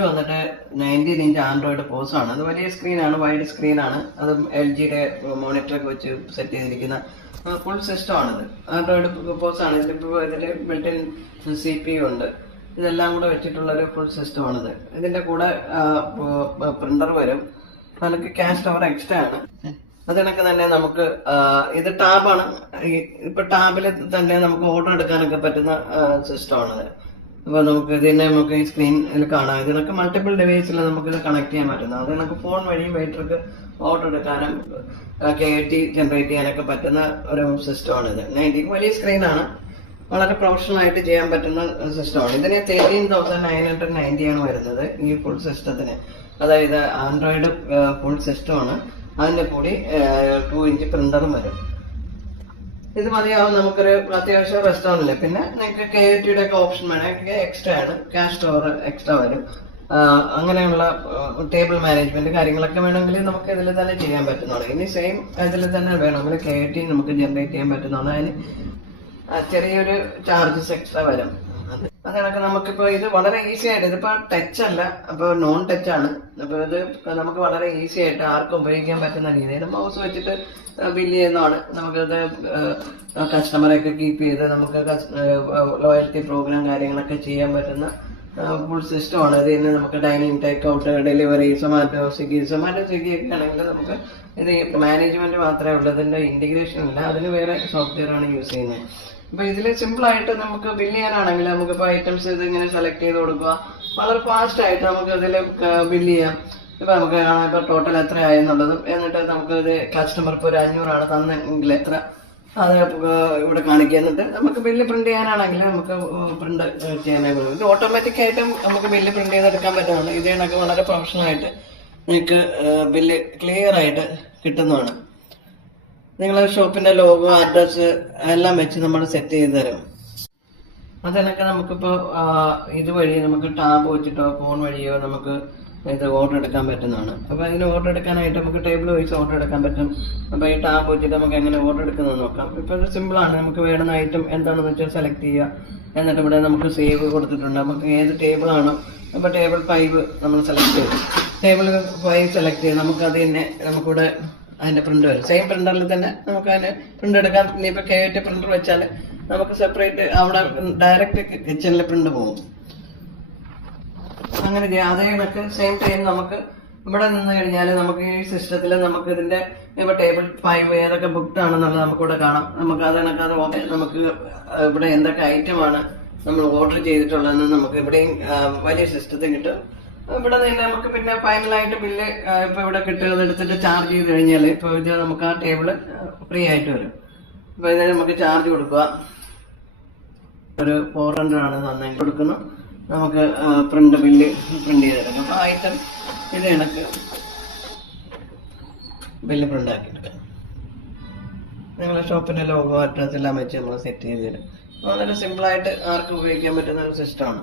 ഇത് വന്നിട്ട് 19 inch Android pose ആണ്. അത് വലിയ സ്ക്രീനാണ്, വൈഡ് സ്ക്രീനാണ്. അത് LGയുടെ മോണിറ്ററൊക്കെ വെച്ച് സെറ്റ് ചെയ്തിരിക്കുന്ന ഫുൾ സിസ്റ്റം ആണിത്. ആൻഡ്രോയിഡ് പോസ് ആണ്. ഇതിൽ ബിൽറ്റ് ഇൻ CPU ഉണ്ട്. ഇതെല്ലാം കൂടെ വെച്ചിട്ടുള്ള ഒരു ഫുൾ സിസ്റ്റം ആണിത്. ഇതിന്റെ കൂടെ പ്രിന്റർ വരും. നമുക്ക് ക്യാഷ് കവർ എക്സ്ട്രാ ആണ്. അതിനൊക്കെ തന്നെ നമുക്ക് ഇത് ടാബാണ്. ഇപ്പൊ ടാബിൽ തന്നെ നമുക്ക് ഓർഡർ എടുക്കാനൊക്കെ പറ്റുന്ന സിസ്റ്റമാണിത്. അപ്പൊ നമുക്ക് ഇതിനെ നമുക്ക് ഈ സ്ക്രീനിൽ കാണാം. ഇതിനൊക്കെ മൾട്ടിപ്പിൾ ഡിവൈസിൽ നമുക്കിത് കണക്ട് ചെയ്യാൻ പറ്റുന്നത്. അത് നമുക്ക് ഫോൺ വഴി വെയിറ്റർക്ക് ഓർഡർ എടുക്കാനും KT ജനറേറ്റ് ചെയ്യാനൊക്കെ പറ്റുന്ന ഒരു സിസ്റ്റമാണിത്. 90 വലിയ സ്ക്രീനാണ്. വളരെ പ്രൊഫഷണൽ ആയിട്ട് ചെയ്യാൻ പറ്റുന്ന സിസ്റ്റമാണ്. ഇതിന് 13,990 ആണ് വരുന്നത് ഈ ഫുൾ സിസ്റ്റത്തിന്. അതായത് ആൻഡ്രോയിഡ് ഫുൾ സിസ്റ്റമാണ്. അതിന്റെ കൂടി 2 ഇഞ്ച് പ്രിന്ററും വരും. ഇത് മതിയാവും നമുക്കൊരു അത്യാവശ്യം റെസ്റ്റോറൻറ്റില്. പിന്നെ നിങ്ങൾക്ക് KTയുടെ ഒക്കെ ഓപ്ഷൻ വേണമെങ്കിൽ എക്സ്ട്രാ ആണ്. ക്യാഷ് കവർ എക്സ്ട്രാ വരും. അങ്ങനെയുള്ള ടേബിൾ മാനേജ്മെന്റ് കാര്യങ്ങളൊക്കെ വേണമെങ്കിൽ നമുക്ക് ഇതിൽ തന്നെ ചെയ്യാൻ പറ്റുന്നതാണ്. ഇനി സെയിം ഇതിൽ തന്നെ വേണമെങ്കിൽ KT നമുക്ക് ജനറേറ്റ് ചെയ്യാൻ പറ്റുന്നതാണ്. അതിന് ചെറിയൊരു ചാർജസ് എക്സ്ട്രാ വരും. അതിനൊക്കെ നമുക്കിപ്പോ ഇത് വളരെ ഈസി ആയിട്ട്, ഇതിപ്പോ ടച്ച് അല്ല, അപ്പൊ നോൺ ടച്ച് ആണ്. അപ്പൊ ഇത് നമുക്ക് വളരെ ഈസി ആയിട്ട് ആർക്കും ഉപയോഗിക്കാൻ പറ്റുന്ന രീതിയിൽ മൗസ് വെച്ചിട്ട് ബില്ല് ചെയ്യുന്നതാണ്. നമുക്കത് കസ്റ്റമറെയൊക്കെ കീപ്പ് ചെയ്ത് നമുക്ക് ലോയൽറ്റി പ്രോഗ്രാം കാര്യങ്ങളൊക്കെ ചെയ്യാൻ പറ്റുന്ന ഫുൾ സിസ്റ്റമാണ്. ഇതിന് നമുക്ക് dining, take out, delivery, Zomato, Swiggy ഒക്കെ ആണെങ്കിൽ നമുക്ക് ഇത് മാനേജ്മെന്റ് മാത്രമേ ഉള്ളൂ. ഇതിന്റെ ഇന്റഗ്രേഷൻ ഇല്ല. അതിന് വേറെ സോഫ്റ്റ്വെയർ ആണ് യൂസ് ചെയ്യുന്നത്. അപ്പൊ ഇതില് സിമ്പിൾ ആയിട്ട് നമുക്ക് ബില്ല് ചെയ്യാനാണെങ്കിൽ നമുക്കിപ്പോ ഐറ്റംസ് ഇത് ഇങ്ങനെ സെലക്ട് ചെയ്ത് കൊടുക്കുക. വളരെ ഫാസ്റ്റ് ആയിട്ട് നമുക്ക് ഇതിൽ ബില്ല് ചെയ്യാം. ഇപ്പൊ നമുക്ക് കാണാം ഇപ്പൊ ടോട്ടൽ എത്രയായെന്നുള്ളതും. എന്നിട്ട് നമുക്ക് ഇത് കസ്റ്റമർ ഇപ്പോൾ ഒരു 500 ആണ് തന്നെങ്കിൽ എത്ര അത് ഇവിടെ കാണിക്കുക. എന്നിട്ട് നമുക്ക് ബില്ല് പ്രിന്റ് ചെയ്യാനാണെങ്കിൽ നമുക്ക് പ്രിന്റ് ചെയ്യാനായി കഴിയും. ഇത് ഓട്ടോമാറ്റിക് ആയിട്ടും നമുക്ക് ബില്ല് പ്രിന്റ് ചെയ്തെടുക്കാൻ പറ്റുന്നതാണ്. ഇത് കണക്ക് വളരെ പ്രൊഫഷണൽ ആയിട്ട് നിങ്ങൾക്ക് ബില്ല് ക്ലിയർ ആയിട്ട് കിട്ടുന്നതാണ്. നിങ്ങളെ ഷോപ്പിന്റെ ലോഗോ, അഡ്രസ് എല്ലാം വെച്ച് നമ്മൾ സെറ്റ് ചെയ്ത് തരും. അതിനൊക്കെ നമുക്കിപ്പോ ഇതുവഴി നമുക്ക് ടാബ് വെച്ചിട്ടോ ഫോൺ വഴിയോ നമുക്ക് ഇത് ഓർഡർ എടുക്കാൻ പറ്റുന്നതാണ്. അപ്പൊ ഇതിന് ഓർഡർ എടുക്കാനായിട്ട് നമുക്ക് ടേബിൾ വൈസ് ഓർഡർ എടുക്കാൻ പറ്റും. അപ്പൊ ഈ ടാബ് വെച്ചിട്ട് നമുക്ക് എങ്ങനെ ഓർഡർ എടുക്കുന്നത് നോക്കാം. ഇപ്പൊ ഇത് സിമ്പിൾ ആണ്. നമുക്ക് വേണ്ടുന്ന ഐറ്റം എന്താണെന്ന് വെച്ചാൽ സെലക്ട് ചെയ്യുക. എന്നിട്ട് ഇവിടെ നമുക്ക് സേവ് കൊടുത്തിട്ടുണ്ട്. നമുക്ക് ഏത് ടേബിൾ ആണോ, അപ്പൊ ടേബിൾ 5 നമ്മൾ സെലക്ട് ചെയ്തു. ടേബിൾ 5 സെലക്ട് ചെയ്ത് നമുക്ക് അത് തന്നെ നമുക്കിവിടെ അതിന്റെ പ്രിന്റ് വരും. സെയിം പ്രിന്ററിൽ തന്നെ നമുക്ക് അതിന് പ്രിന്റ് എടുക്കാം. ഇനിയിപ്പോ KT പ്രിന്റർ വെച്ചാൽ നമുക്ക് സെപ്പറേറ്റ് അവിടെ ഡയറക്റ്റ് കിച്ചണിൽ പ്രിന്റ് പോകും. അങ്ങനെ ചെയ്യാം. അതേ കണക്ക് സെയിം ടൈം നമുക്ക് ഇവിടെ നിന്ന് കഴിഞ്ഞാൽ നമുക്ക് ഈ സിസ്റ്റത്തിൽ നമുക്ക് ഇതിന്റെ ഇപ്പൊ ടേബിൾ 5 ഏതൊക്കെ ബുക്ക്ഡ് ആണെന്നുള്ളത് നമുക്കിവിടെ കാണാം. നമുക്ക് അത് കണക്ക് അത് നമുക്ക് ഇവിടെ എന്തൊക്കെ ഐറ്റമാണ് നമ്മൾ ഓർഡർ ചെയ്തിട്ടുള്ളതെന്ന് നമുക്ക് ഇവിടെയും വലിയ സിസ്റ്റത്തിൽ കിട്ടും. ഇവിടെ നിന്ന് നമുക്ക് പിന്നെ ഫൈനലായിട്ട് ബില്ല് ഇപ്പൊ ഇവിടെ കിട്ടുന്നത് എടുത്തിട്ട് ചാർജ് ചെയ്ത് കഴിഞ്ഞാൽ ഇപ്പൊ ഇത് നമുക്ക് ആ ടേബിള് ഫ്രീ ആയിട്ട് വരും. ഇപ്പൊ ഇതിന് നമുക്ക് ചാർജ് കൊടുക്കുക. ഒരു 400 ആണ് നന്നായി കൊടുക്കുന്നു. നമുക്ക് ബില്ല് പ്രിന്റ് ചെയ്തെടുക്കാം. അപ്പൊ ഐറ്റം ഇത് കണക്ക് ബില്ല് പ്രിന്റ് ആക്കിയെടുക്കാം. നിങ്ങളുടെ ഷോപ്പിന്റെ ലോഗോ, അഡ്രസ് എല്ലാം വെച്ച് നമ്മൾ സെറ്റ് ചെയ്ത് തരും. വളരെ സിമ്പിളായിട്ട് ആർക്കും ഉപയോഗിക്കാൻ പറ്റുന്ന ഒരു സിസ്റ്റമാണ്.